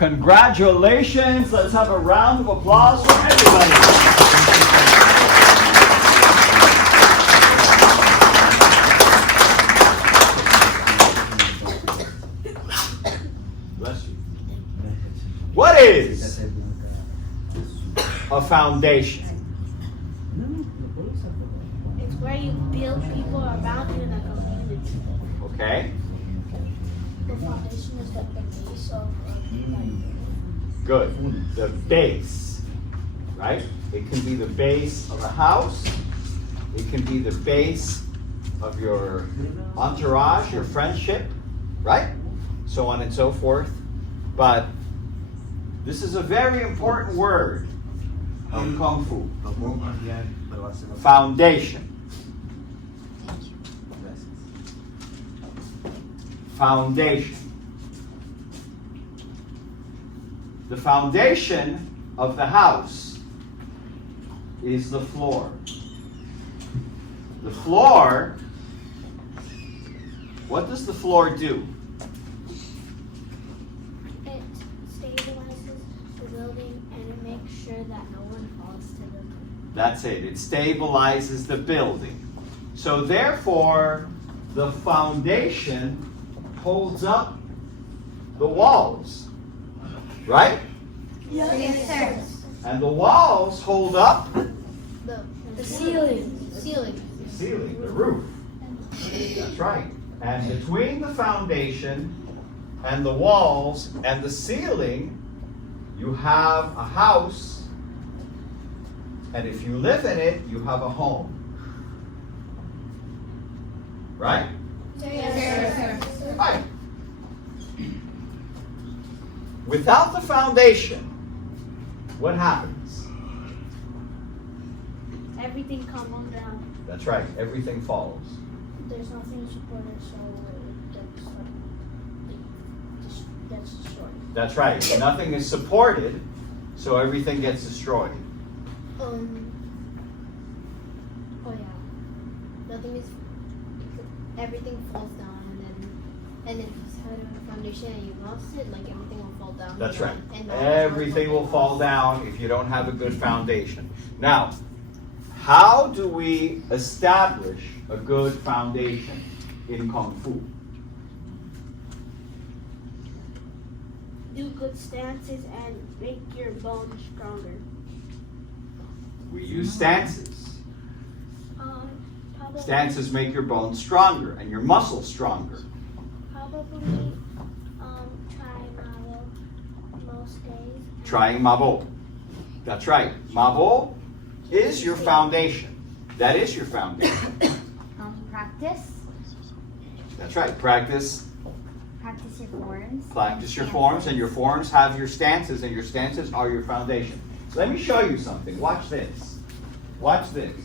Congratulations. Let's have a round of applause for everybody. Bless you. What is a foundation? It's where you build people around you in a community. Okay. The foundation is like the base of Good. The base, right? It can be the base of a house. It can be the base of your entourage, your friendship, right? So on and so forth. But this is a very important word of Kung Fu. Foundation. Foundation. The foundation of the house is the floor. The floor, what does the floor do? it stabilizes the building and it makes sure that no one falls to the ground. That's it. It stabilizes the building. So therefore, the foundation holds up the walls. Right? Yes, sir. And the walls hold up The ceiling. the ceiling, the roof. That's right. And between the foundation and the walls and the ceiling, you have a house. And if you live in it, you have a home. Right? Yes, sir. Right. Without the foundation, what happens? Everything comes down. That's right, everything falls. There's nothing supported, so it gets destroyed. That's right, nothing is supported, so everything gets destroyed. Oh yeah. Nothing is. Everything falls down, and if you had a foundation and you lost it, like everything will fall down. That's right. And Everything will fall down if you don't have a good foundation. Now, how do we establish a good foundation in Kung Fu? Do good stances and make your bones stronger. We use stances. Probably, Stances make your bones stronger and your muscles stronger. Probably try Mabo most days. Trying Mabo. That's right. Mabo is your foundation. That is your foundation. Practice. That's right. Practice. Practice your forms. Practice your forms, and your forms have your stances, and your stances are your foundation. Let me show you something. Watch this. Watch this.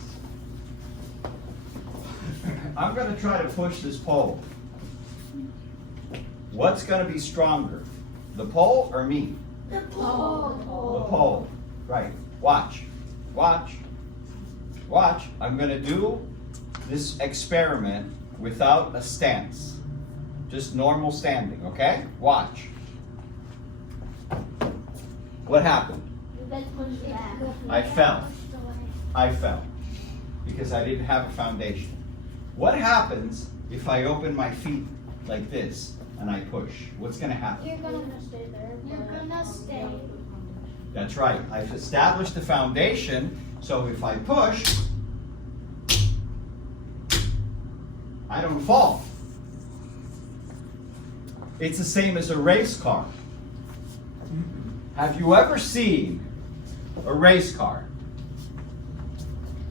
I'm going to try to push this pole. What's going to be stronger? The pole or me? The pole. The pole. Right. Watch. Watch. Watch. I'm going to do this experiment without a stance. Just normal standing, okay? Watch. What happened? You guys push back. I fell. I fell. Because I didn't have a foundation. What happens if I open my feet like this and I push? What's going to happen? You're gonna stay there. You're gonna stay. That's right. I've established the foundation, so if I push, I don't fall. It's the same as a race car. Have you ever seen a race car?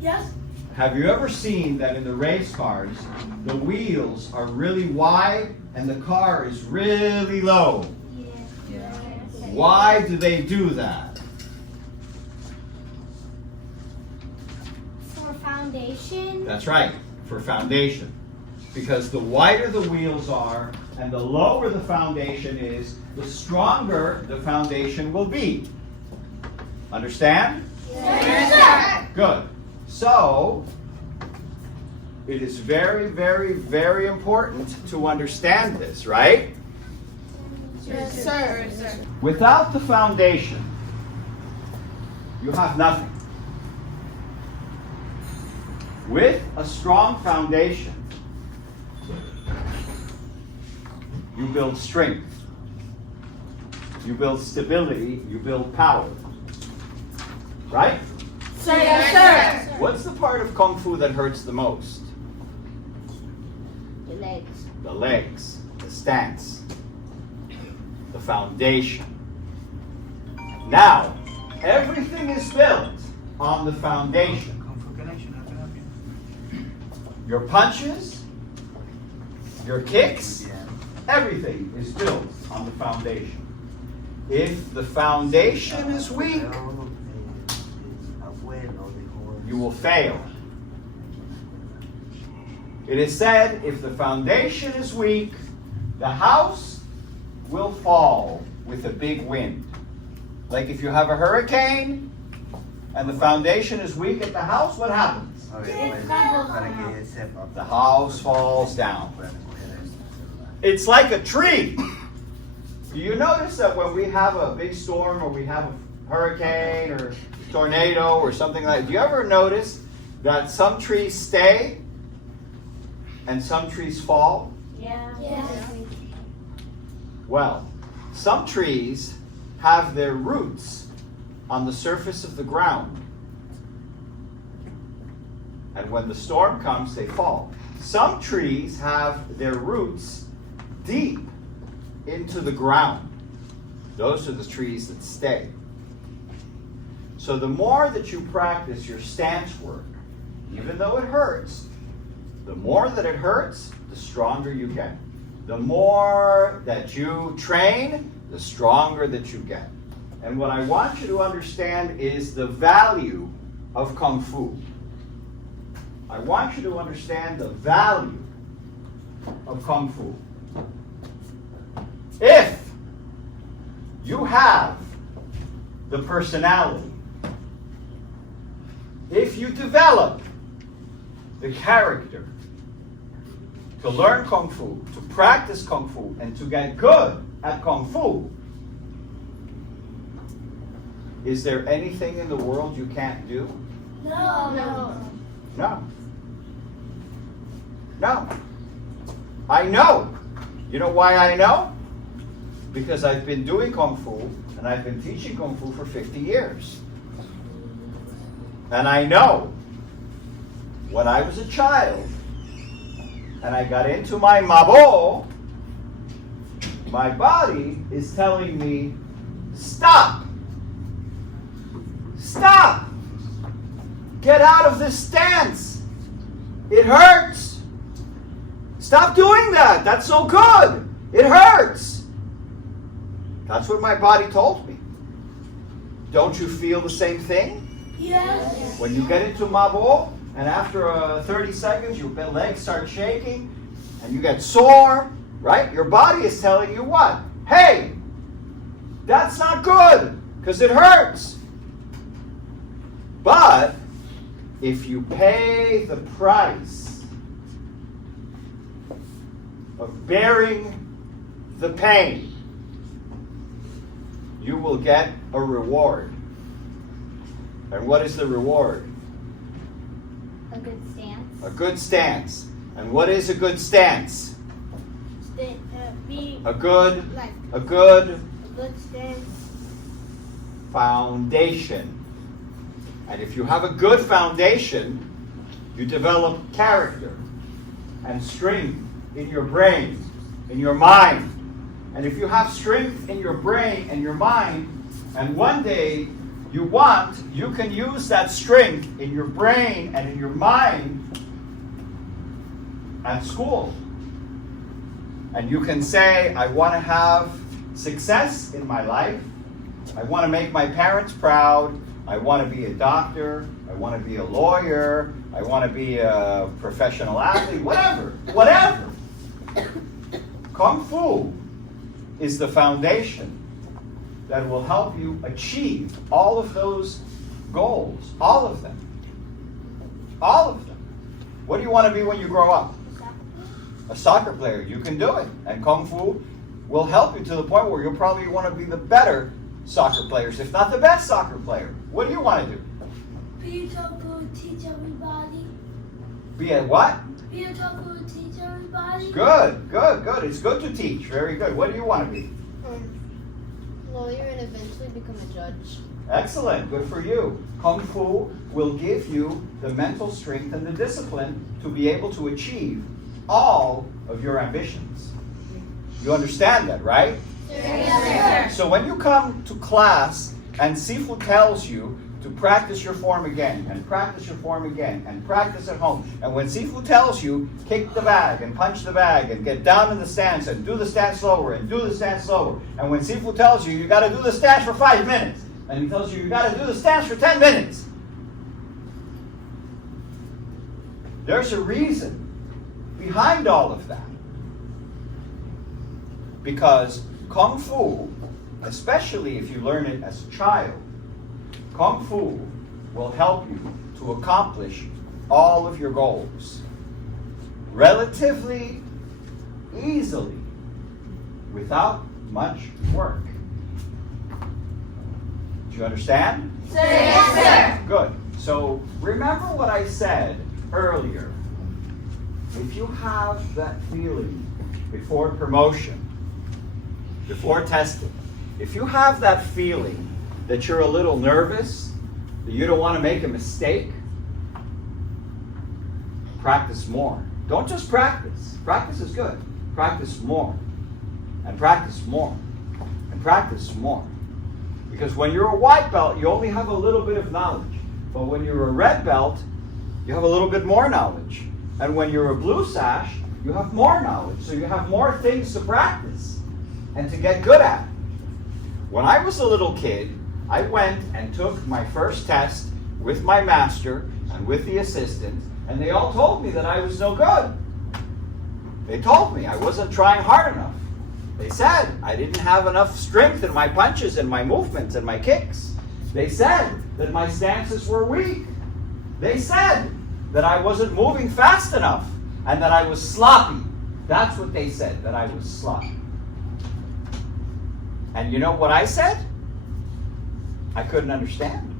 Yes. Have you ever seen that in the race cars, the wheels are really wide and the car is really low? Yeah. Why do they do that? For foundation. That's right, for foundation. Because the wider the wheels are and the lower the foundation is, the stronger the foundation will be. Understand? Yes, sir. Good. So, it is very, very, very important to understand this, right? Yes, sir. Yes, sir. Without the foundation, you have nothing. With a strong foundation, you build strength, you build stability, you build power. Right? Sir, yes, sir. What's the part of Kung Fu that hurts the most? The legs. The legs, the stance, the foundation. Now, everything is built on the foundation. Your punches, your kicks, everything is built on the foundation. If the foundation is weak, you will fail. It is said, if the foundation is weak, the house will fall with a big wind. Like if you have a hurricane and the foundation is weak at the house, what happens? The house falls down. It's like a tree. Do you notice that when we have a big storm or we have a hurricane or tornado or something like that, do you ever notice that some trees stay and some trees fall? Yeah. Well, some trees have their roots on the surface of the ground. And when the storm comes, they fall. Some trees have their roots deep into the ground. Those are the trees that stay. So the more that you practice your stance work, even though it hurts, the more that it hurts, the stronger you get. The more that you train, the stronger that you get. And what I want you to understand is the value of Kung Fu. I want you to understand the value of Kung Fu. If you have the personality, if you develop the character to learn Kung Fu, to practice Kung Fu, and to get good at Kung Fu, is there anything in the world you can't do? No. No. No. I know. You know why I know? Because I've been doing Kung Fu and I've been teaching Kung Fu for 50 years. And I know when I was a child and I got into my mabo, my body is telling me, stop! Stop! Get out of this stance! It hurts! Stop doing that! That's so good! It hurts! That's what my body told me. Don't you feel the same thing? Yes. When you get into mabo, and after 30 seconds, your legs start shaking, and you get sore, right? Your body is telling you what? Hey, that's not good, because it hurts. But if you pay the price of bearing the pain, you will get a reward. And what is the reward? A good stance. A good stance. And what is a good stance? Be A good like a good good stance. foundation. And if you have a good foundation, you develop character and strength in your brain, in your mind. And if you have strength in your brain and your mind, and one day you can use that strength in your brain and in your mind at school. And you can say, I want to have success in my life. I want to make my parents proud. I want to be a doctor. I want to be a lawyer. I want to be a professional athlete. Whatever. Kung Fu is the foundation that will help you achieve all of those goals. All of them. All of them. What do you want to be when you grow up? A soccer player. You can do it. And Kung Fu, will help you to the point where you'll probably want to be the better soccer players, if not the best soccer player. What do you want to do? Be able to teach everybody. Be a what? Be able to teach everybody. Good, good, good. It's good to teach. Very good. What do you want to be? Lawyer and eventually become a judge. Excellent. Good for you. Kung Fu will give you the mental strength and the discipline to be able to achieve all of your ambitions. You understand that, right? Yes, sir. So when you come to class and Sifu tells you to practice your form again, and practice your form again, and practice at home, and when Sifu tells you, kick the bag, and punch the bag, and get down in the stance, and do the stance slower, and do the stance slower, and when Sifu tells you, you got to do the stance for 5 minutes, and he tells you, you got to do the stance for 10 minutes, there's a reason behind all of that. Because Kung Fu, especially if you learn it as a child, Kung Fu will help you to accomplish all of your goals relatively easily without much work. Do you understand? Yes, sir. Good. So remember what I said earlier. If you have that feeling before promotion, before testing, if you have that feeling that you're a little nervous, that you don't want to make a mistake, practice more. Don't just practice. Practice is good. Practice more. And practice more. And practice more. Because when you're a white belt, you only have a little bit of knowledge. But when you're a red belt, you have a little bit more knowledge. And when you're a blue sash, you have more knowledge. So you have more things to practice and to get good at. When I was a little kid, I went and took my first test with my master and with the assistant, and they all told me that I was no good. They told me I wasn't trying hard enough. They said I didn't have enough strength in my punches and my movements and my kicks. They said that my stances were weak. They said that I wasn't moving fast enough and that I was sloppy. That's what they said, that I was sloppy. And you know what I said? I couldn't understand.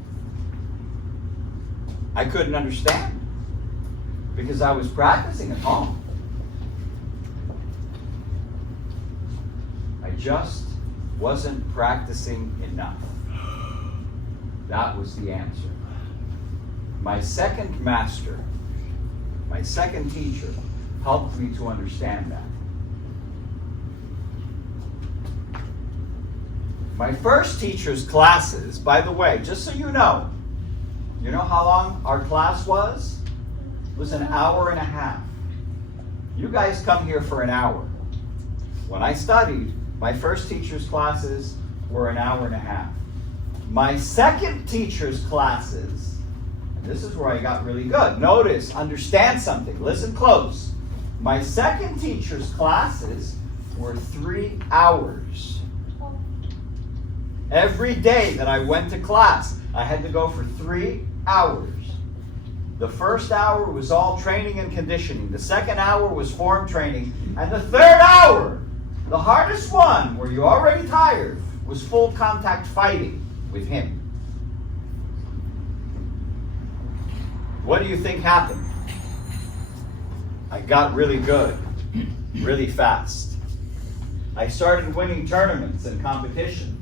I couldn't understand because I was practicing at home. I just wasn't practicing enough. That was the answer. My second master, my second teacher, helped me to understand that. My first teacher's classes, by the way, just so you know how long our class was? It was an hour and a half. You guys come here for an hour. When I studied, my first teacher's classes were an hour and a half. My second teacher's classes, and this is where I got really good. Notice, understand something, listen close. My second teacher's classes were 3 hours. Every day that I went to class, I had to go for 3 hours. The first hour was all training and conditioning. The second hour was form training. And the third hour, the hardest one, where you're already tired, was full contact fighting with him. What do you think happened? I got really good, really fast. I started winning tournaments and competitions.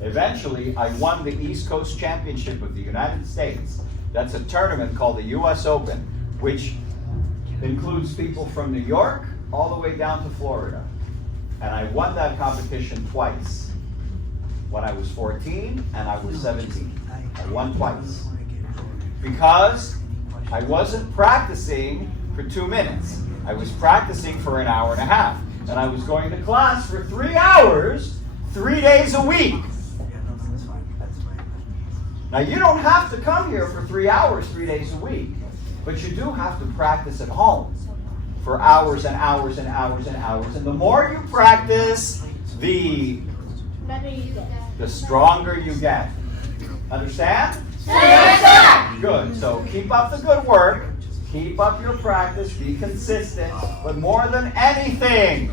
Eventually, I won the East Coast Championship of the United States. That's a tournament called the US Open, which includes people from New York all the way down to Florida. And I won that competition twice. When I was 14 and I was 17. I won twice. Because I wasn't practicing for 2 minutes. I was practicing for an hour and a half. And I was going to class for 3 hours, 3 days a week. Now, you don't have to come here for 3 hours, 3 days a week, but you do have to practice at home for hours and hours and hours and hours. And the more you practice, the stronger you get. Understand? Yes, sir. Good. So keep up the good work. Keep up your practice. Be consistent. But more than anything,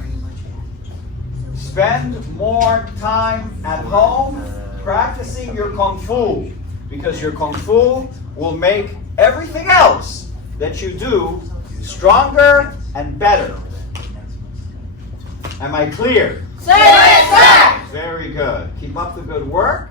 spend more time at home practicing your Kung Fu, because your Kung Fu will make everything else that you do stronger and better. Am I clear? Sir! Very good. Keep up the good work.